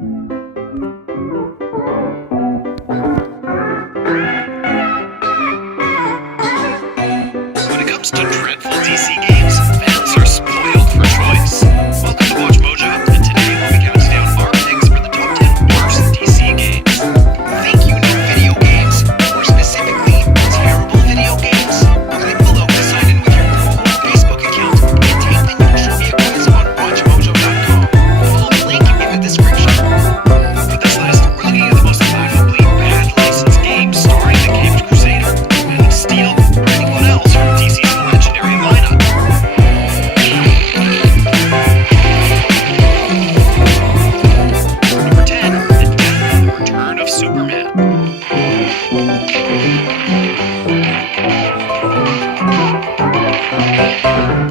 When it comes to dreadful DC games, fans are spoiled for choice. Welcome to Watch Mojo, and today we'll be counting down our picks for the top 10 worst DC games. Think you know video games, or specifically, terrible video games? Click below to sign in with your Google or Facebook account and take the new trivia quiz on WatchMojo.com. Follow the link in the description. For this list, we're looking at the most laughably bad licensed games starring the Caped Crusader, Man of Steel, or anyone else from DC's legendary lineup. Number 10, The Return of Superman.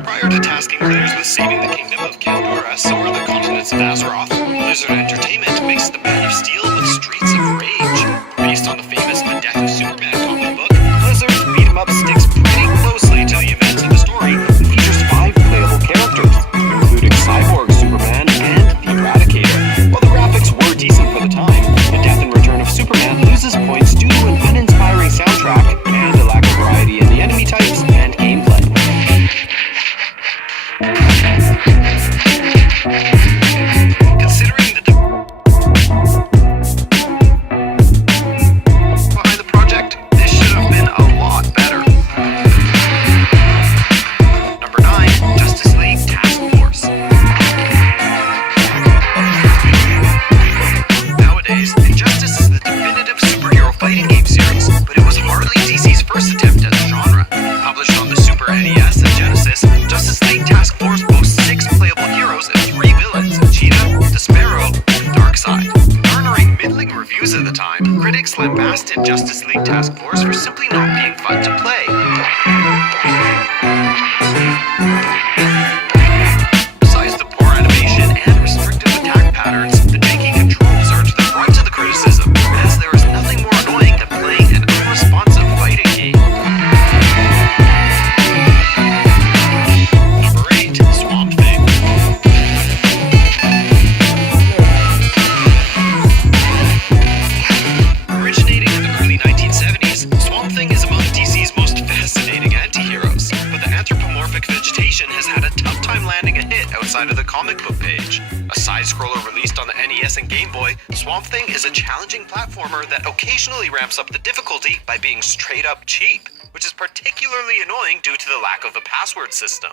Prior to tasking players with saving the kingdom of Kandora or the continents of Azeroth, Blizzard Entertainment mixed the Man of Steel with Streets of Rage. Based on the famous The Death of Superman comic book, Blizzard's beat-em-up sticks pretty closely to the events of the story and features 5 playable characters, including Cyborg Superman and the Eradicator. While the graphics were decent for the time, The Death and Return of Superman loses points due to an uninspiring soundtrack and a lack of variety in the enemy types and gameplay. Considering the behind the project, this should have been a lot better. Number 9, Justice League Task Force. Nowadays, Injustice is the definitive superhero fighting game series, but it was hardly DC's first attempt at the genre. Published on the Super NES and Genesis, Justice League Task Force boasts 6 playable heroes and 3 villains, Cheetah, Despero, and Darkseid. Garnering middling reviews at the time, critics lambasted Justice League Task Force for simply not being fun to play. Besides the poor animation and restrictive attack patterns, the janky controls are to the brunt of the criticism, as there is nothing more annoying than playing an unresponsive fighting game. Number 8, Swamp Thing. Originating in the early 1970s, Swamp Thing is among DC's most fascinating anti-heroes, but the anthropomorphic vegetation has had a tough time landing a hit outside of the comic book page. A side-scroller released on the NES and Game Boy, Swamp Thing is a challenging platformer that occasionally ramps up the difficulty by being straight up cheap, which is particularly annoying due to the lack of a password system.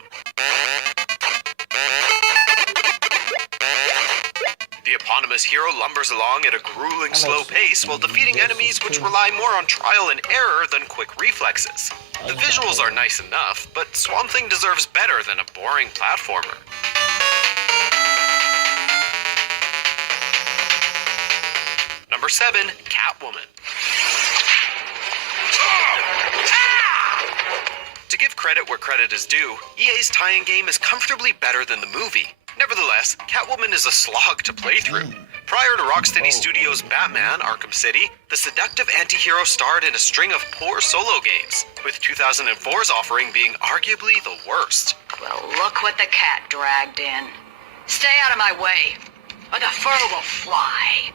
The eponymous hero lumbers along at a grueling slow pace while defeating enemies which rely more on trial and error than quick reflexes. The visuals are nice enough, but Swamp Thing deserves better than a boring platformer. Number 7, Catwoman. To give credit where credit is due, EA's tie-in game is comfortably better than the movie. Nevertheless, Catwoman is a slog to play through. Prior to Rocksteady Studios' Batman: Arkham City, the seductive anti-hero starred in a string of poor solo games, with 2004's offering being arguably the worst. Well, look what the cat dragged in. Stay out of my way, or the fur will fly.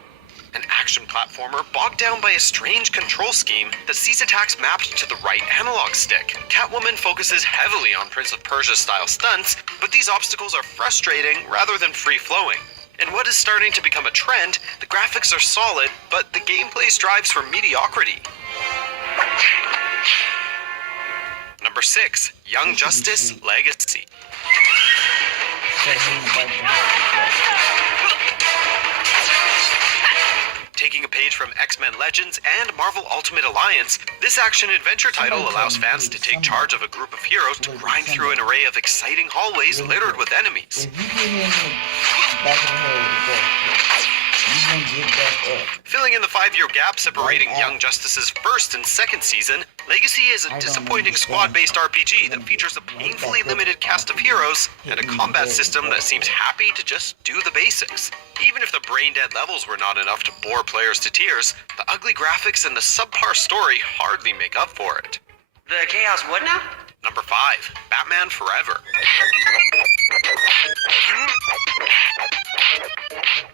An action platformer bogged down by a strange control scheme that sees attacks mapped to the right analog stick. Catwoman focuses heavily on Prince of Persia-style stunts, but these obstacles are frustrating rather than free-flowing. In what is starting to become a trend, the graphics are solid, but the gameplay strives for mediocrity. Number 6, Young Justice Legacy. Taking a page from X-Men Legends and Marvel Ultimate Alliance, this action-adventure title allows fans to take charge of a group of heroes to grind through an array of exciting hallways littered with enemies. Filling in the 5-year gap separating Young Justice's first and second season, Legacy is a disappointing squad-based RPG that features a painfully limited cast of heroes and a combat system that seems happy to just do the basics. Even if the brain-dead levels were not enough to bore players to tears, the ugly graphics and the subpar story hardly make up for it. The Chaos what now? Number 5. Batman Forever.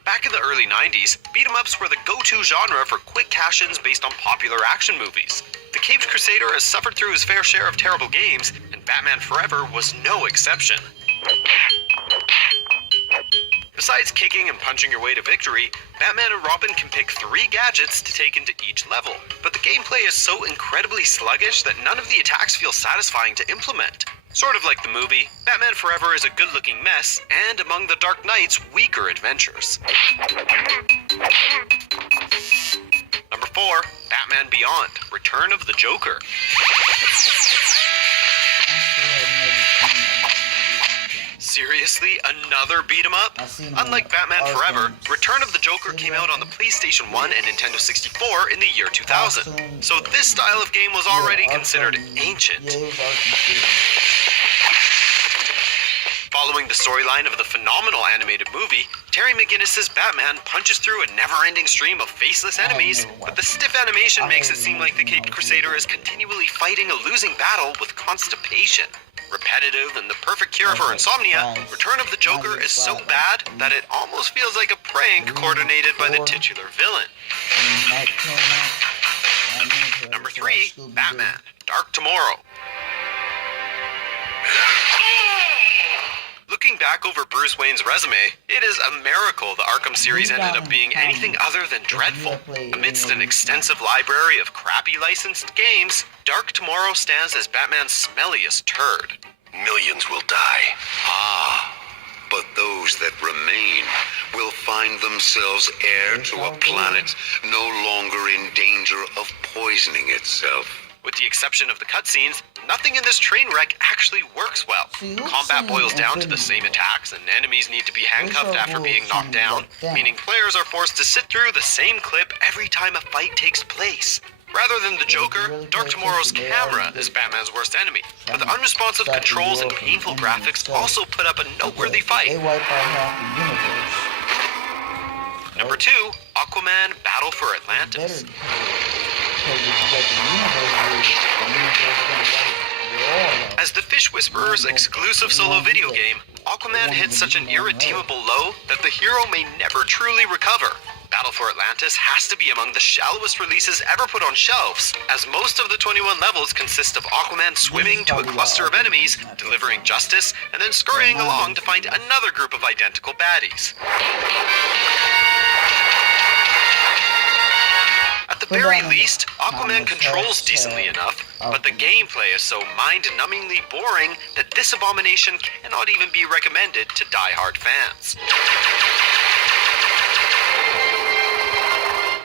Back in the early 90s, beat-em-ups were the go-to genre for quick cash-ins based on popular action movies. The Caped Crusader has suffered through his fair share of terrible games, and Batman Forever was no exception. Besides kicking and punching your way to victory, Batman and Robin can pick 3 gadgets to take into each level, but the gameplay is so incredibly sluggish that none of the attacks feel satisfying to implement. Sort of like the movie, Batman Forever is a good-looking mess, and among the Dark Knight's weaker adventures. Number 4, Batman Beyond, Return of the Joker. Seriously, another beat-em-up? Unlike Batman Forever, Return of the Joker came out on the PlayStation 1 and Nintendo 64 in the year 2000, so this style of game was already considered ancient. Following the storyline of the phenomenal animated movie, Terry McGinnis's Batman punches through a never-ending stream of faceless enemies, but the stiff animation makes it seem like the Caped Crusader is continually fighting a losing battle with constipation. Repetitive and the perfect cure for insomnia, Return of the Joker is so bad that it almost feels like a prank coordinated by the titular villain. Number 3, Batman, Dark Tomorrow. Looking back over Bruce Wayne's resume, it is a miracle the Arkham series ended up being anything other than dreadful. Amidst an extensive library of crappy licensed games, Dark Tomorrow stands as Batman's smelliest turd. Millions will die. But those that remain will find themselves heir to a planet no longer in danger of poisoning itself. With the exception of the cutscenes, nothing in this train wreck actually works well. Combat boils down to the same attacks, and enemies need to be handcuffed after being knocked down, meaning players are forced to sit through the same clip every time a fight takes place. Rather than the Joker, Dark Tomorrow's camera is Batman's worst enemy, but the unresponsive controls and painful graphics also put up a noteworthy fight. Number 2, Aquaman Battle for Atlantis. As the Fish Whisperer's exclusive solo video game, Aquaman hits such an irredeemable low that the hero may never truly recover. Battle for Atlantis has to be among the shallowest releases ever put on shelves, as most of the 21 levels consist of Aquaman swimming to a cluster of enemies, delivering justice, and then scurrying along to find another group of identical baddies. At the very least, Aquaman controls decently enough, but the gameplay is so mind-numbingly boring that this abomination cannot even be recommended to die-hard fans.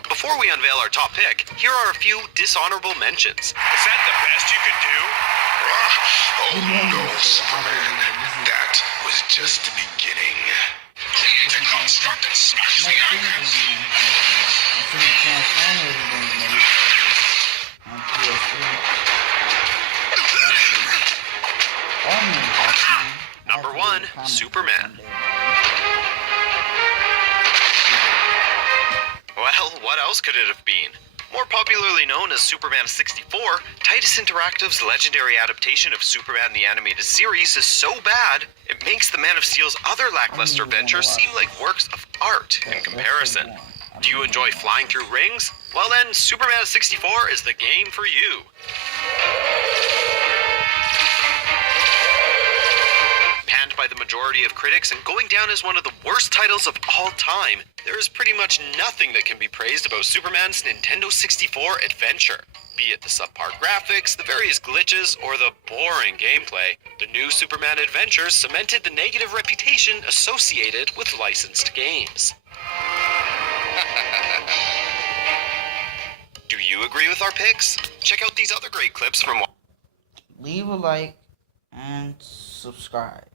Before we unveil our top pick, here are a few dishonorable mentions. Is that the best you could do? Oh no, Superman. That was just the beginning. Create a construct and smash the items. Number 1, Superman. Well, what else could it have been? More popularly known as Superman 64, Titus Interactive's legendary adaptation of Superman the Animated Series is so bad, it makes the Man of Steel's other lackluster ventures seem like works of art in comparison. Do you enjoy flying through rings? Well then, Superman 64 is the game for you. Panned by the majority of critics and going down as one of the worst titles of all time, there is pretty much nothing that can be praised about Superman's Nintendo 64 adventure. Be it the subpar graphics, the various glitches, or the boring gameplay, the new Superman adventures cemented the negative reputation associated with licensed games. Do you agree with our picks? Check out these other great clips from... Leave a like and subscribe.